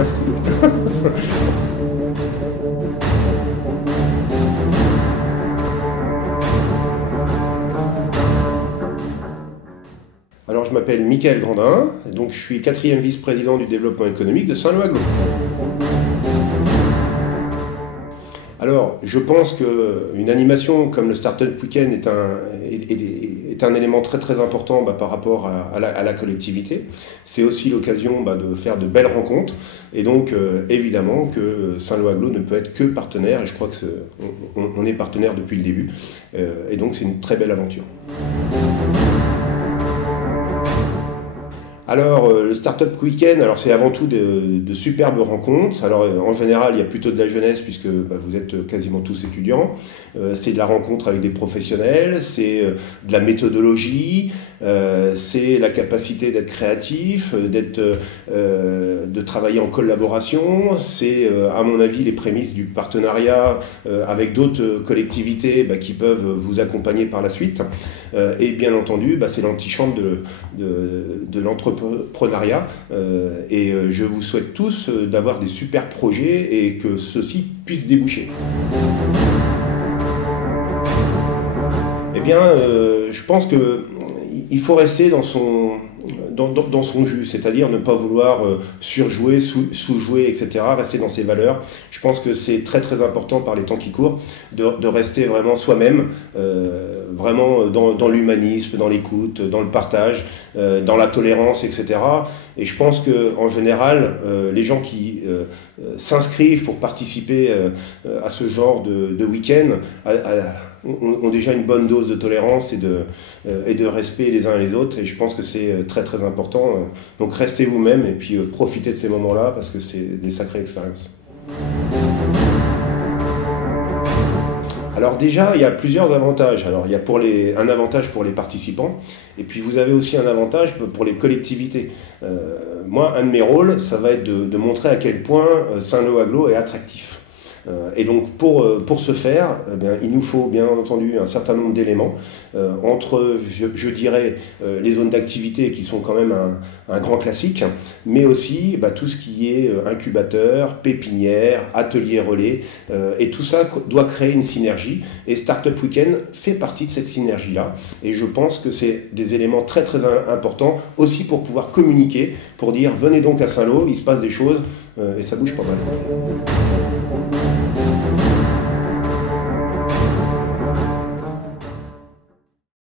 15 kilos. Alors, je m'appelle Michael Grandin, donc je suis 4e vice-président du développement économique de Saint-Lô-Aglo. Alors, je pense qu'une animation comme le Startup Weekend est un élément très très important par rapport à la collectivité. C'est aussi l'occasion de faire de belles rencontres. Et donc, évidemment, que Saint-Lô-Aglo ne peut être que partenaire. Et je crois qu'on est partenaire depuis le début. Et donc, c'est une très belle aventure. Alors, le Startup Weekend, c'est avant tout de superbes rencontres. Alors, en général, il y a plutôt de la jeunesse puisque vous êtes quasiment tous étudiants. C'est de la rencontre avec des professionnels, c'est de la méthodologie, c'est la capacité d'être créatif, de travailler en collaboration. C'est, à mon avis, les prémices du partenariat avec d'autres collectivités qui peuvent vous accompagner par la suite. Et bien entendu, c'est l'antichambre de l'entrepreneuriat. Et je vous souhaite tous d'avoir des super projets et que ceux-ci puissent déboucher. Eh bien, je pense qu'il faut rester dans son jus, c'est-à-dire ne pas vouloir surjouer, sous-jouer, etc., rester dans ses valeurs. Je pense que c'est très très important par les temps qui courent de rester vraiment soi-même, vraiment dans l'humanisme, dans l'écoute, dans le partage, dans la tolérance, etc. Et je pense qu'en général, les gens qui s'inscrivent pour participer à ce genre de week-end ont déjà une bonne dose de tolérance et de respect les uns et les autres, et je pense que c'est très très important. Donc restez vous-même et puis profitez de ces moments-là parce que c'est des sacrées expériences. Alors déjà, il y a plusieurs avantages. Alors il y a un avantage pour les participants, et puis vous avez aussi un avantage pour les collectivités. Moi, un de mes rôles, ça va être de montrer à quel point Saint-Lô-Aglo est attractif. Et donc pour ce faire, il nous faut bien entendu un certain nombre d'éléments entre, je dirais, les zones d'activité qui sont quand même un grand classique, mais aussi tout ce qui est incubateur, pépinière, atelier relais, et tout ça doit créer une synergie, et Startup Weekend fait partie de cette synergie-là, et je pense que c'est des éléments très très importants aussi pour pouvoir communiquer, pour dire venez donc à Saint-Lô, il se passe des choses, et ça bouge pas mal.